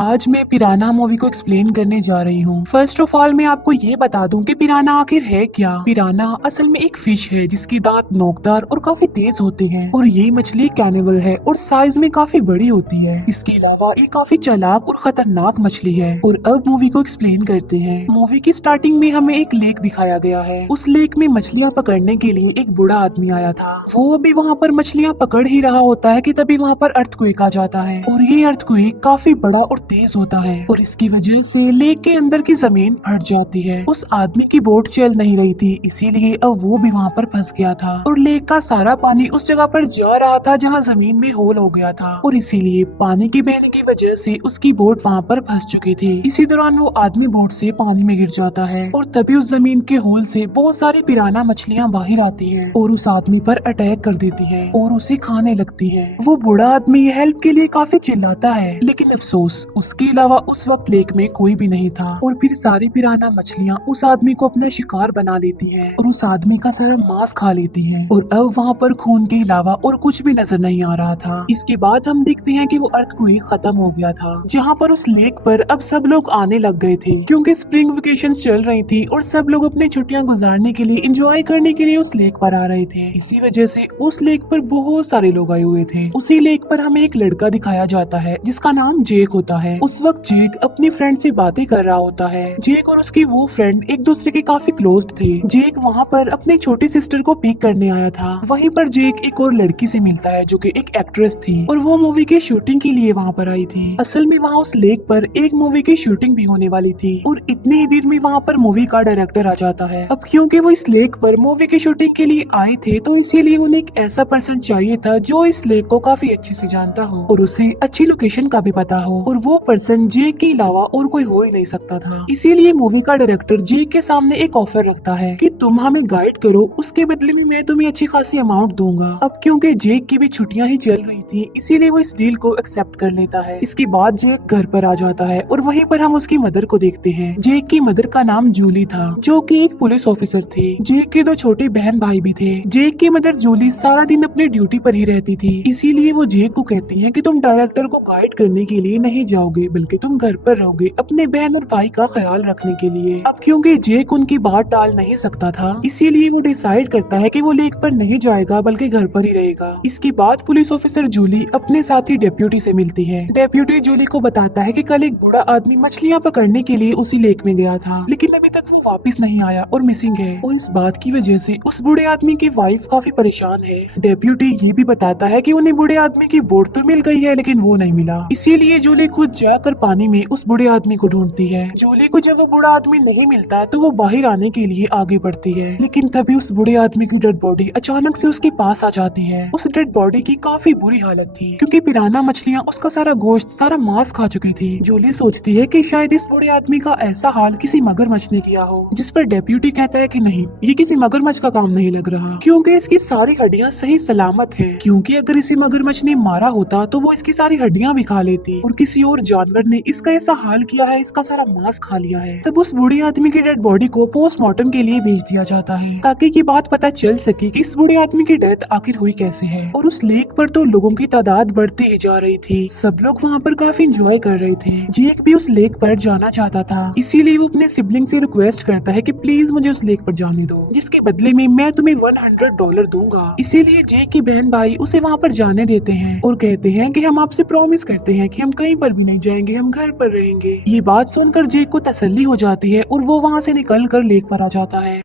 आज मैं पिराना मूवी को एक्सप्लेन करने जा रही हूँ। फर्स्ट ऑफ ऑल मैं आपको ये बता दूं कि पिराना आखिर है क्या। पिराना असल में एक फिश है जिसकी दांत नोकदार और काफी तेज होते हैं और ये मछली कैनिबल है और साइज में काफी बड़ी होती है। इसके अलावा ये काफी चालाक और खतरनाक मछली है। और अब मूवी को एक्सप्लेन करते हैं। मूवी की स्टार्टिंग में हमें एक लेक दिखाया गया है। उस लेक में मछलियाँ पकड़ने के लिए एक बूढ़ा आदमी आया था। वो अभी वहाँ पर मछलियाँ पकड़ ही रहा होता है कि तभी वहाँ पर अर्थक्वेक आ जाता है और ये अर्थक्वेक काफी बड़ा और तेज होता है और इसकी वजह से लेक के अंदर की जमीन फट जाती है। उस आदमी की बोट चल नहीं रही थी, इसीलिए अब वो भी वहाँ पर फंस गया था और लेक का सारा पानी उस जगह पर जा रहा था जहाँ जमीन में होल हो गया था और इसीलिए पानी की बहने की वजह से उसकी बोट वहाँ पर फंस चुकी थी। इसी दौरान वो आदमी बोट से पानी में गिर जाता है और तभी उस जमीन के होल से बहुत सारी पिराना मछलियाँ बाहर आती है और उस आदमी पर अटैक कर देती है और उसे खाने लगती है। वो बूढ़ा आदमी हेल्प के लिए काफी चिल्लाता है, लेकिन अफसोस उसके अलावा उस वक्त लेक में कोई भी नहीं था और फिर सारी पिराना मछलियाँ उस आदमी को अपना शिकार बना लेती हैं और उस आदमी का सारा मांस खा लेती हैं और अब वहाँ पर खून के अलावा और कुछ भी नजर नहीं आ रहा था। इसके बाद हम देखते हैं कि वो अर्थक्वेक खत्म हो गया था, जहाँ पर उस लेक पर अब सब लोग आने लग गए थे क्योंकि स्प्रिंग वेकेशंस चल रही थी और सब लोग अपनी छुट्टियां गुजारने के लिए एंजॉय करने के लिए उस लेक पर आ रहे थे। इसी वजह से उस लेक पर बहुत सारे लोग आए हुए थे। उसी लेक पर हमें एक लड़का दिखाया जाता है जिसका नाम जेक होता है। उस वक्त जेक अपनी फ्रेंड से बातें कर रहा होता है। जेक और उसकी वो फ्रेंड एक दूसरे के काफी क्लोज थे। जेक वहाँ पर अपनी छोटी सिस्टर को पिक करने आया था। वहीं पर जेक एक और लड़की से मिलता है जो कि एक एक्ट्रेस थी और वो मूवी की शूटिंग के लिए वहाँ पर आई थी। असल में वहाँ उस लेक पर एक मूवी की शूटिंग भी होने वाली थी और इतनी ही देर में वहाँ पर मूवी का डायरेक्टर आ जाता है। अब क्योंकि वो इस लेक पर मूवी की शूटिंग के लिए आए थे तो इसीलिए उन्हें एक ऐसा पर्सन चाहिए था जो इस लेक को काफी अच्छे से जानता हो और उसे अच्छी लोकेशन का भी पता हो और वो पर्सन जेक के अलावा और कोई हो ही नहीं सकता था। इसीलिए मूवी का डायरेक्टर जेक के सामने एक ऑफर रखता है कि तुम हमें गाइड करो, उसके बदले में मैं तुम्हें अच्छी खासी अमाउंट दूंगा। अब क्योंकि जेक की भी छुट्टियां ही चल रही थी इसीलिए वो इस डील को एक्सेप्ट कर लेता है। इसके बाद जेक घर पर आ जाता है और वहीं पर हम उसकी मदर को देखते हैं। जेक की मदर का नाम जूली था जो कि एक पुलिस ऑफिसर थी। जेक के दो छोटे बहन भाई भी थे। जेक की मदर जूली सारा दिन अपनी ड्यूटी पर ही रहती थी, इसीलिए वो जेक को कहती है कि तुम डायरेक्टर को गाइड करने के लिए नहीं जाओगे बल्कि तुम घर पर रहोगे अपने बहन और भाई का ख्याल रखने के लिए। अब क्योंकि जेक उनकी बात टाल नहीं सकता था इसीलिए वो डिसाइड करता है कि वो लेक पर नहीं जाएगा बल्कि घर पर ही रहेगा। इसके बाद पुलिस ऑफिसर जूली अपने साथी डेप्यूटी से मिलती है। डेप्यूटी जूली को बताता है कि कल एक बूढ़ा आदमी मछलियाँ पकड़ने के लिए उसी लेक में गया था, लेकिन अभी तक वो वापस नहीं आया और मिसिंग है और इस बात की वजह से उस बूढ़े आदमी की वाइफ काफी परेशान है। डेप्यूटी ये भी बताता है कि उन्हें बूढ़े आदमी की बोट तो मिल गई है लेकिन वो नहीं मिला, इसीलिए जूली खुद जाकर पानी में उस बूढ़े आदमी को ढूंढती है। जूली को जब वो बूढ़ा आदमी नहीं मिलता तो वो बाहर आने के लिए आगे बढ़ती है, लेकिन तभी उस बूढ़े आदमी की डेड बॉडी अचानक से उसके पास आ जाती है। उस डेड बॉडी की काफी बुरी हालत थी क्योंकि पिराना मछलियाँ उसका सारा गोश्त सारा मांस खा चुकी थी। जूली सोचती है कि शायद इस बूढ़े आदमी का ऐसा हाल किसी मगरमच्छ ने किया हो, जिस पर डेप्यूटी कहता है कि नहीं, ये किसी मगरमच्छ का काम नहीं लग रहा क्योंकि इसकी सारी हड्डियां सही सलामत है। क्योंकि अगर इसे मगरमच्छ ने मारा होता तो वो इसकी सारी हड्डियां भी खा लेती और किसी और जानवर ने इसका ऐसा हाल किया है, इसका सारा मांस खा लिया है। तब उस बूढ़े आदमी की डेड बॉडी को पोस्टमार्टम के लिए भेज दिया जाता है ताकि ये बात पता चल सके कि इस बूढ़े आदमी की डेथ आखिर हुई कैसे है। और उस लेक पर तो लोगों की तादाद बढ़ती ही जा रही थी। सब लोग वहाँ पर काफी एंजॉय कर रहे थे। जेक भी उस लेक पर जाना चाहता था, इसीलिए वो अपने सिबलिंग से रिक्वेस्ट करता है कि प्लीज मुझे उस लेक पर जाने दो, जिसके बदले में मैं तुम्हें $100 दूंगा। इसीलिए जेक की बहन भाई उसे वहाँ पर जाने देते हैं और कहते हैं कि हम आपसे प्रॉमिस करते हैं कि हम कहीं पर भी नहीं जाएंगे, हम घर पर रहेंगे। ये बात सुनकर जेक को तसल्ली हो जाती है और वो वहाँ से निकल कर लेक पर आ जाता है।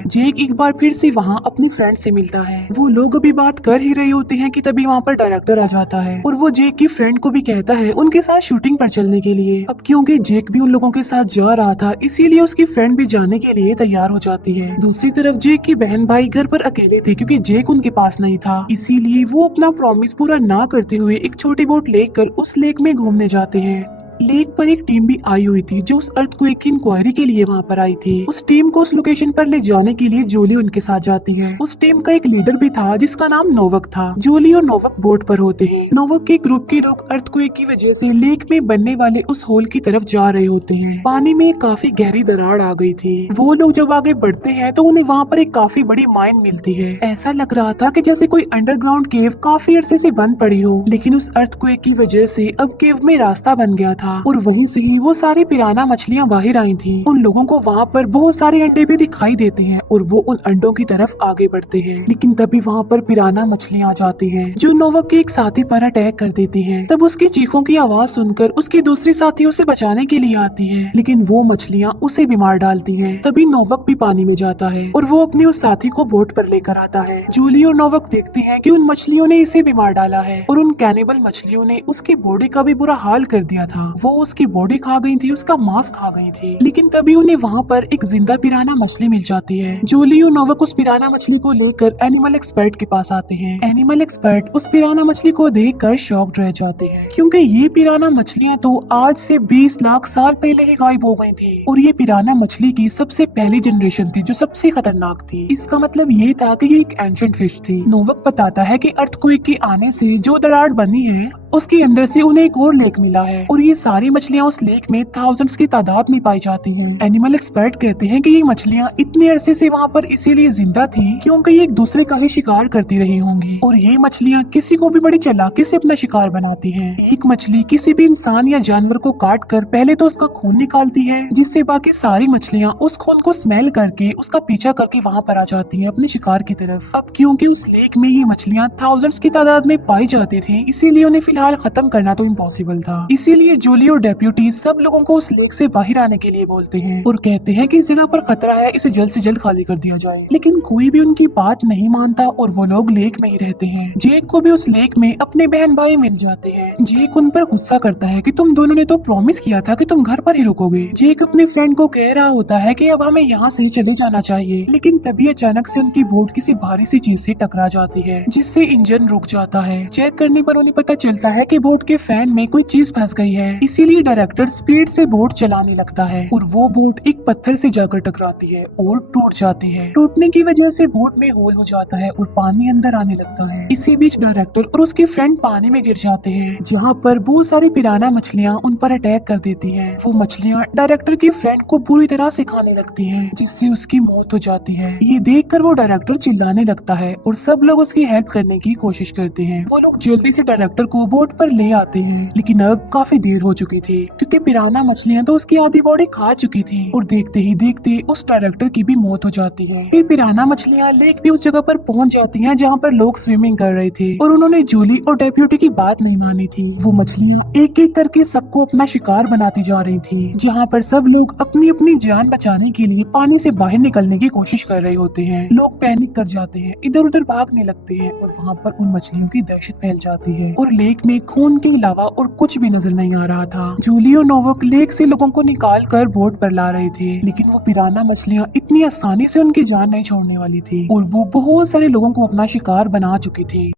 जेक एक बार फिर से वहाँ अपनी फ्रेंड से मिलता है। वो लोग अभी बात कर ही रहे होते हैं कि तभी वहाँ पर डायरेक्टर आ जाता है और वो जेक की फ्रेंड को भी कहता है उनके साथ शूटिंग पर चलने के लिए। अब क्योंकि जेक भी उन लोगों के साथ जा रहा था इसीलिए उसकी फ्रेंड भी जाने के लिए तैयार हो जाती है। दूसरी तरफ जेक की बहन भाई घर पर अकेले थे क्योंकि जेक उनके पास नहीं था, इसीलिए वो अपना प्रॉमिस पूरा ना करते हुए एक छोटी बोट लेकर उस लेक में घूमने जाते हैं। लेक पर एक टीम भी आई हुई थी जो उस अर्थक्वेक की इंक्वायरी के लिए वहाँ पर आई थी। उस टीम को उस लोकेशन पर ले जाने के लिए जूली उनके साथ जाती है। उस टीम का एक लीडर भी था जिसका नाम नोवक था। जूली और नोवक बोट पर होते हैं। नोवक के ग्रुप के लोग अर्थक्वेक की वजह से लेक में बनने वाले उस होल की तरफ जा रहे होते हैं। पानी में काफी गहरी दरार आ गई थी। वो लोग जब आगे बढ़ते हैं तो उन्हें वहाँ पर एक काफी बड़ी माइन मिलती है। ऐसा लग रहा था कि जैसे कोई अंडरग्राउंड केव काफी अरसे से बंद पड़ी हो, लेकिन उस अर्थक्वेक की वजह से अब केव में रास्ता बन गया था और वहीं से ही वो सारी पिराना मछलियां बाहर आई थी। उन लोगों को वहाँ पर बहुत सारे अंडे भी दिखाई देते हैं और वो उन अंडों की तरफ आगे बढ़ते हैं, लेकिन तभी वहाँ पर पिराना मछलियां आ जाती हैं जो नोवक के एक साथी पर अटैक कर देती हैं। तब उसकी चीखों की आवाज सुनकर उसके दूसरे साथी उसे बचाने के लिए आती है, लेकिन वो मछलियां उसे भी मार डालती हैं। तभी नोवक भी पानी में जाता है और वो अपने उस साथी को बोट पर लेकर आता है। जूली और नोवक देखते हैं कि उन मछलियों ने इसे भी मार डाला है और उन कैनिबल मछलियों ने उसकी बॉडी का भी बुरा हाल कर दिया था। वो उसकी बॉडी खा गई थी, उसका मांस खा गई थी, लेकिन तभी उन्हें वहाँ पर एक जिंदा पिराना मछली मिल जाती है। जूली और नोवक उस पिराना मछली को लेकर एनिमल एक्सपर्ट के पास आते हैं। एनिमल एक्सपर्ट उस पिराना मछली को देखकर शॉक्ड रह जाते हैं, क्योंकि ये पिराना मछलियाँ तो आज से 20 लाख साल पहले ही गायब हो गई थी और ये पिराना मछली की सबसे पहली जनरेशन थी जो सबसे खतरनाक थी। इसका मतलब ये था कि ये एक एंशिएंट फिश थी। नोवक बताता है कि अर्थक्वेक के आने से जो दरार बनी है उसके अंदर से उन्हें एक और लेक मिला है और ये सारी मछलियाँ उस लेक में थाउजेंड्स की तादाद में पाई जाती हैं। एनिमल एक्सपर्ट कहते हैं कि ये मछलियाँ इतने अरसे से वहाँ पर इसीलिए जिंदा थी क्योंकि ये एक दूसरे का ही शिकार करती रही होंगी और ये मछलियाँ किसी को भी बड़ी चालाकी से अपना शिकार बनाती हैं। एक मछली किसी भी इंसान या जानवर को काट कर पहले तो उसका खून निकालती है, जिससे बाकी सारी मछलियाँ उस खून को स्मेल करके उसका पीछा करके वहाँ पर आ जाती है अपने शिकार की तरफ। अब क्योंकि उस लेक में ये मछलियाँ थाउजेंड्स की तादाद में पाई जाती थी, इसीलिए उन्हें फिलहाल खत्म करना तो इम्पॉसिबल था। इसीलिए जूली और डेप्यूटी सब लोगों को उस लेक से बाहर आने के लिए बोलते हैं और कहते हैं कि इस जगह पर खतरा है, इसे जल्द से जल्द खाली कर दिया जाए, लेकिन कोई भी उनकी बात नहीं मानता और वो लोग लेक में ही रहते हैं। जेक को भी उस लेक में अपने बहन भाई मिल जाते हैं। जेक उन पर गुस्सा करता है कि तुम दोनों ने तो प्रॉमिस किया था कि तुम घर पर ही रुकोगे। जेक अपने फ्रेंड को कह रहा होता है कि अब हमें यहाँ से ही चले जाना चाहिए, लेकिन तभी अचानक से उनकी बोट किसी भारी सी चीज से टकरा जाती है जिससे इंजन रुक जाता है। चेक करने पर उन्हें पता चलता है कि बोट के फैन में कोई चीज फंस गई है, इसीलिए डायरेक्टर स्पीड से बोट चलाने लगता है और वो बोट एक पत्थर से जाकर टकराती है और टूट जाती है। टूटने की वजह से बोट में होल हो जाता है और पानी अंदर आने लगता है। इसी बीच डायरेक्टर और उसके फ्रेंड पानी में गिर जाते हैं, जहाँ पर बहुत सारी पिराना मछलियाँ उन पर अटैक कर देती है। वो मछलियाँ डायरेक्टर के फ्रेंड को बुरी तरह से खाने लगती है, जिससे उसकी मौत हो जाती है। ये देखकर वो डायरेक्टर चिल्लाने लगता है और सब लोग उसकी हेल्प करने की कोशिश करते हैं। वो लोग जल्दी से डायरेक्टर को बोट पर ले आते हैं, लेकिन अब काफी देर हो चुकी थी क्योंकि पिराना मछलियाँ तो उसकी आधी बॉडी खा चुकी थी और देखते ही देखते उस डायरेक्टर की भी मौत हो जाती है। फिर पिराना मछलियाँ लेक भी उस जगह पर पहुंच जाती हैं जहाँ पर लोग स्विमिंग कर रहे थे और उन्होंने जूली और डेप्यूटी की बात नहीं मानी थी। वो मछलियाँ एक एक करके सबको अपना शिकार बनाती जा रही थी, जहाँ पर सब लोग अपनी अपनी जान बचाने के लिए पानी से बाहर निकलने की कोशिश कर रहे होते हैं। लोग पैनिक कर जाते हैं, इधर उधर भागने लगते हैं और वहाँ पर उन मछलियों की दहशत फैल जाती है और लेक में खून के अलावा और कुछ भी नजर नहीं आ रहा था। जूली और नोवक लेक से लोगों को निकाल कर बोट पर ला रहे थे, लेकिन वो पिराना मछलियाँ इतनी आसानी से उनकी जान नहीं छोड़ने वाली थी और वो बहुत सारे लोगों को अपना शिकार बना चुकी थी।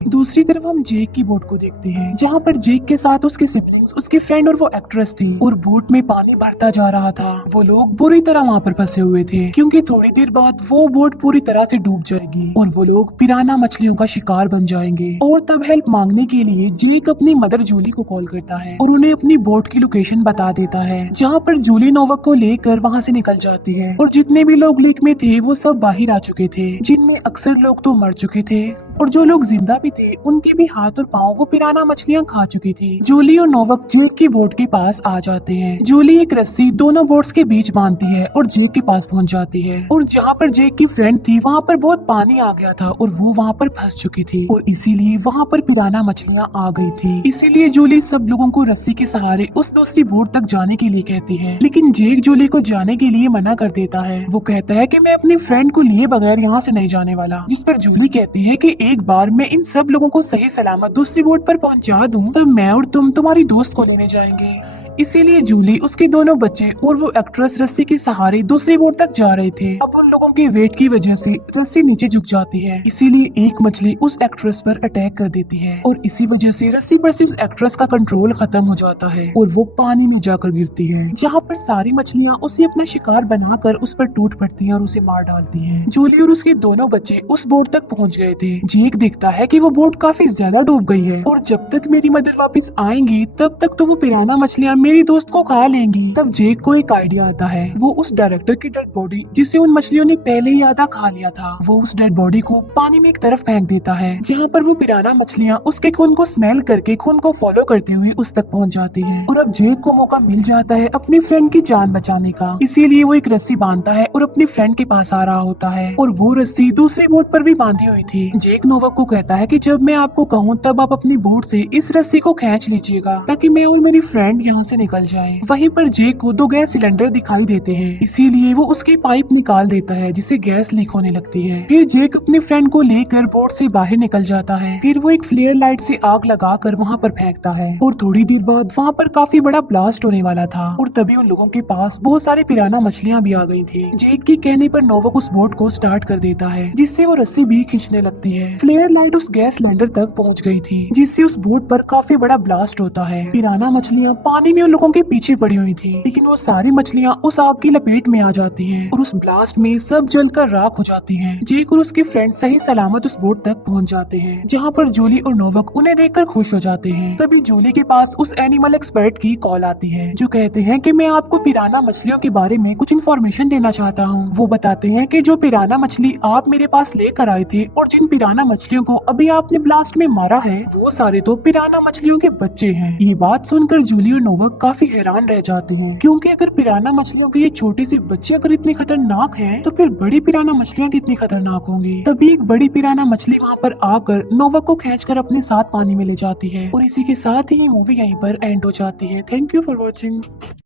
दूसरी तरफ हम जेक की बोट को देखते हैं, जहाँ पर जेक के साथ उसके सिबलिंग्स, उसके फ्रेंड और वो एक्ट्रेस थी और बोट में पानी भरता जा रहा था। वो लोग बुरी तरह वहाँ पर फंसे हुए थे क्योंकि थोड़ी देर बाद वो बोट पूरी तरह से डूब जाएगी और वो लोग पिराना मछलियों का शिकार बन जाएंगे। और तब हेल्प मांगने के लिए जेक अपनी मदर जूली को कॉल करता है और उन्हें अपनी बोट की लोकेशन बता देता है, जहाँ पर जूली नोवक को लेकर वहाँ से निकल जाती है और जितने भी लोग लेक में थे वो सब बाहर आ चुके थे, जिनमें अक्सर लोग तो मर चुके थे और जो लोग जिंदा भी थे उनके भी हाथ और पाँव वो पिराना मछलियाँ खा चुकी थी। जूली और नोवक जेक की बोट के पास आ जाते हैं। जूली एक रस्सी दोनों बोट्स के बीच बांधती है और जेक के पास पहुंच जाती है और जहाँ पर जेक की फ्रेंड थी वहाँ पर बहुत पानी आ गया था और वो वहाँ पर फंस चुकी थी और इसीलिए वहाँ पर पिराना मछलियाँ आ गई थी। इसीलिए जूली सब लोगों को रस्सी के सहारे उस दूसरी बोट तक जाने के लिए कहती है, लेकिन जेक जूली को जाने के लिए मना कर देता है। वो कहता है कि मैं अपनी फ्रेंड को लिए बगैर यहाँ से नहीं जाने वाला, जिस पर जूली कहती है कि एक बार मैं इन सब लोगों को सही सलामत दूसरी बोट पर पहुंचा दूं, तब मैं और तुम तुम्हारी दोस्त को लेने जाएंगे। इसीलिए जूली, उसके दोनों बच्चे और वो एक्ट्रेस रस्सी के सहारे दूसरी बोट तक जा रहे थे। अब उन लोगों के वेट की वजह से रस्सी नीचे झुक जाती है, इसीलिए एक मछली उस एक्ट्रेस पर अटैक कर देती है और इसी वजह से रस्सी पर से उस एक्ट्रेस का कंट्रोल खत्म हो जाता है और वो पानी में जाकर गिरती है, जहाँ पर सारी मछलियाँ उसे अपना शिकार बनाकर उस पर टूट पड़ती हैं और उसे मार डालती हैं। जूली और उसके दोनों बच्चे उस बोट तक पहुँच गए थे। जेक देखता है कि वो बोट काफी ज्यादा डूब गई है और जब तक मेरी मदर वापस आएंगी तब तक तो वो पिराना मछलियाँ मेरी दोस्त को खा लेंगी। तब जेक को एक आइडिया आता है। वो उस डायरेक्टर की डेड बॉडी, जिसे उन मछलियों ने पहले ही आधा खा लिया था, वो उस डेड बॉडी को पानी में एक तरफ फेंक देता है, जहाँ पर वो पिराना मछलियाँ उसके खून को स्मेल करके खून को फॉलो करते हुए उस तक पहुँच जाती है। और अब जेक को मौका मिल जाता है अपनी फ्रेंड की जान बचाने का, इसीलिए वो एक रस्सी बांधता है और अपनी फ्रेंड के पास आ रहा होता है और वो रस्सी दूसरी बोट पर भी बांधी हुई थी। जेक नोवाक को कहता है कि जब मैं आपको कहूँ तब आप अपनी बोट से इस रस्सी को खींच लीजिएगा ताकि मैं और मेरी फ्रेंड यहाँ से निकल जाए। वहीं पर जेक को 2 गैस सिलेंडर दिखाई देते हैं, इसीलिए वो उसकी पाइप निकाल देता है जिससे गैस लीक होने लगती है। फिर जेक अपनी फ्रेंड को लेकर बोट से बाहर निकल जाता है। फिर वो एक फ्लेयर लाइट से आग लगाकर वहाँ पर फेंकता है और थोड़ी देर बाद वहाँ पर काफी बड़ा ब्लास्ट होने वाला था और तभी उन लोगों के पास बहुत सारी पिराना मछलियाँ भी आ गई थी। जेक के कहने पर नोवाक उस बोट को स्टार्ट कर देता है, जिससे वो रस्सी भी खींचने लगती है। फ्लेयर लाइट उस गैस सिलेंडर तक पहुंच गई थी, जिससे उस बोट पर काफी बड़ा ब्लास्ट होता है। पिराना मछलियाँ पानी में उन लोगों के पीछे पड़ी हुई थी, लेकिन वो सारी मछलियाँ उस आग की लपेट में आ जाती हैं और उस ब्लास्ट में सब जलकर राख हो जाती हैं। जेक और उसके फ्रेंड सही सलामत उस बोट तक पहुंच जाते हैं, जहाँ पर जूली और नोवाक उन्हें देखकर खुश हो जाते हैं। तभी जूली के पास उस एनिमल एक्सपर्ट की कॉल आती है, जो कहते हैं कि मैं आपको पिराना मछलियों के बारे में कुछ इन्फॉर्मेशन देना चाहता हूँ। वो बताते हैं कि जो पिराना मछली आप मेरे पास लेकर आए थे और जिन पिराना मछलियों को अभी आपने ब्लास्ट में मारा है, वो सारे तो पिराना मछलियों के बच्चे हैं। ये बात सुनकर जूली और नोवाक काफी हैरान रह जाते हैं, क्योंकि अगर पिराना मछलियों के ये छोटे से बच्चे अगर इतने खतरनाक हैं, तो फिर बड़ी पिराना मछलियाँ कितनी खतरनाक होंगी। तभी एक बड़ी पिराना मछली वहाँ पर आकर नोवाक को खींचकर अपने साथ पानी में ले जाती है और इसी के साथ ही मूवी यहीं पर एंड हो जाती है। Thank you for watching.